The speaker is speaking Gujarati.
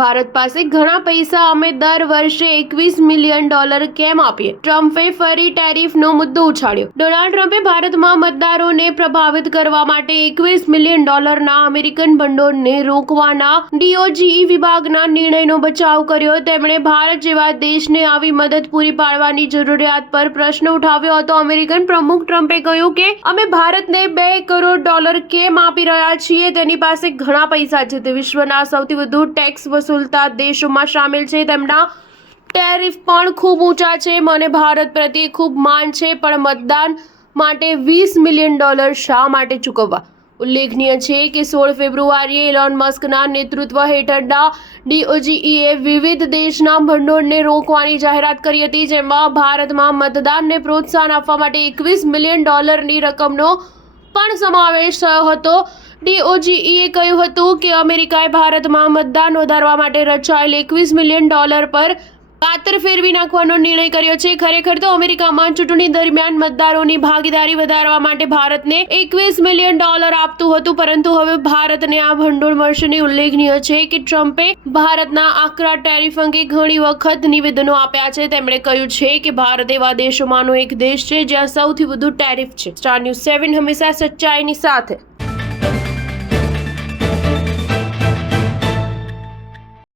ભારત પાસે ઘણા પૈસા, અમે દર વર્ષે $21 મિલિયન કેમ આપીએ? ટ્રમ્પે ફરી ટેરિફનો મુદ્દો ઉછાળ્યો. ડોનાલ્ડ ટ્રમ્પે ભારતમાં મતદારોને પ્રભાવિત કરવા માટે $21 મિલિયન ના અમેરિકન ભંડોળને રોકવાના DOGE વિભાગના નિર્ણયનો બચાવ કર્યો. તેમણે ભારત જેવા દેશને આવી મદદ પૂરી પાડવાની જરૂરિયાત પર પ્રશ્ન ઉઠાવ્યો હતો. અમેરિકન પ્રમુખ ટ્રમ્પે કહ્યું કે અમે ભારતને $2 કરોડ કેમ આપી રહ્યા છીએ? તેની પાસે ઘણા પૈસા છે. તે વિશ્વના સૌથી વધુ ટેક્સ વસૂલતા દેશોમાં સામેલ છે. તેમના ટેરિફ પણ ખૂબ ઊંચા છે. મને ભારત પ્રત્યે ખૂબ માન છે, પણ મતદાન માટે $20 મિલિયન શા માટે ચૂકવવા? ઉલ્લેખનીય છે કે 16 ફેબ્રુઆરીએ ઇલોન મસ્કના નેતૃત્વ હેઠળના DOGEએ વિવિધ દેશના ભંડોળને રોકવાની જાહેરાત કરી હતી, જેમાં ભારતમાં મતદાનને પ્રોત્સાહન આપવા માટે $21 મિલિયન રકમનો પણ સમાવેશ થયો હતો. DOGEએ કહ્યું હતું કે અમેરિકાએ ભારતમાં મતદાન વધારવા માટે રચાયેલ $21 મિલિયન પર કાતર ફેરવી નાખવાનો નિર્ણય કર્યો છે. ખરેખર તો અમેરિકામાં ચૂંટણી દરમિયાન મતદારોની ભાગીદારી વધારવા માટે ભારતને $21 મિલિયન આપતું હતું, પરંતુ હવે ભારતને આ ભંડોળ મળશે નહીં. ઉલ્લેખનીય છે કે ટ્રમ્પે ભારતના આકરા ટેરિફ અંગે ઘણી વખત નિવેદનો આપ્યા છે. તેમણે કહ્યું છે કે ભારત એવા દેશોમાંનો એક દેશ છે જ્યાં સૌથી વધુ ટેરિફ છે. સ્ટાર ન્યૂઝ 7 હંમેશા સચ્ચાઈની સાથે.